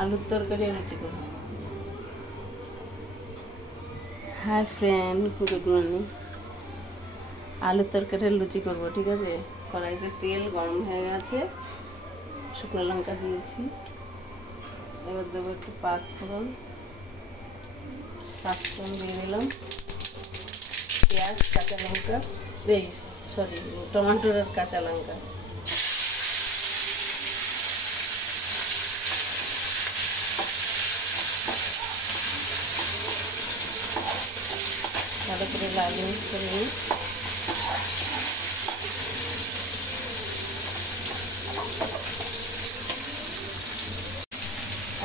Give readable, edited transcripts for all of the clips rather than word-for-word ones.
আলুর তরকারি লুচি করব। Hi friend, good morning. আলুর তরকারি লুচি করব, ঠিক আছে। কড়াইতে তেল গরম হয়ে গেছে, শুকনো লঙ্কা দিয়েছি। এবার দেবো একটু পাঁচফোড়ন দিয়ে দিলাম, পেঁয়াজ, কাঁচা লঙ্কা, টমেটোর আর কাঁচা লঙ্কা। ভালো করে লাল মিক্স করে নিই।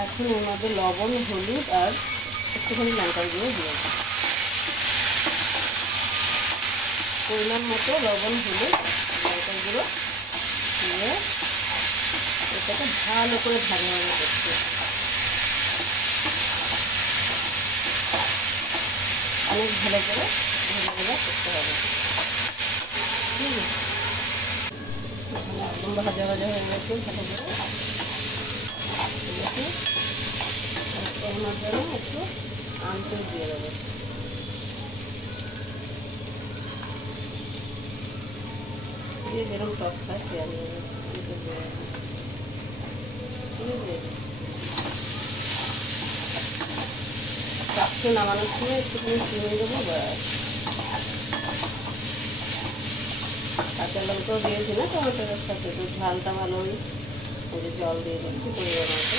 এখন এর মধ্যে লবণ, হলুদ আর একটুখানি লঙ্কার গুঁড়ো দিয়ে দিই। পরিমাণ মতো লবণ, হলুদ, লঙ্কার গুঁড়ো দিয়ে এটাকে ভালো করে ভাজা করতে, অনেক ভালো করে ভাজা করতে হবে। ঠিক আছে, একদম ভাজা হয়ে গেছে ভালো করে। ঠিক আছে, এর মধ্যে একটু আমচুর দিয়ে দেবো। দিয়ে যেরকম টক খায় সে আমি ঠিক আছে, টককে নামানোর সময় একটুখানি চিনি দেবো। কাঁচা লঙ্কাও দিয়েছি না টমেটোর সাথে, তো ঝালটা ভালো হয়। জল দিয়ে দিচ্ছি পরিমাণ মতো।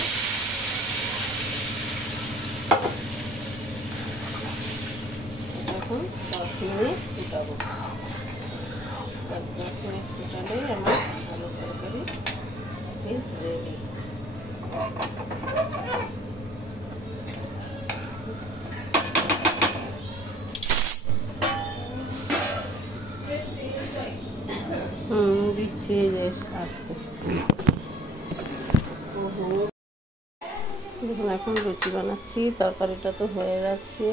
এখন 10 মিনিট ফুটাবো। 10 মিনিট ফুটালেই আমার আলুর তরকারি ইজ রেডি। দিচ্ছি, আসছে। দেখুন এখন লুচি বানাচ্ছি। তরকারিটা তো হয়ে গেছে,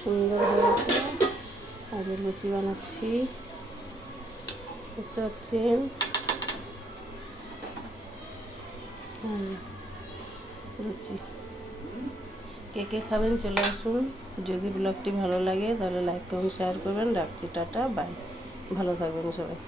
সুন্দর হয়েছে। আগে লুচি বানাচ্ছি, দেখতে পাচ্ছেন। লুচি কে কে খাবেন চলে আসুন। যদি ব্লগটি ভালো লাগে তাহলে লাইক কমেন্ট শেয়ার করবেন। রাখছি, টাটা, বাই। ভালো থাকবেন সবাই।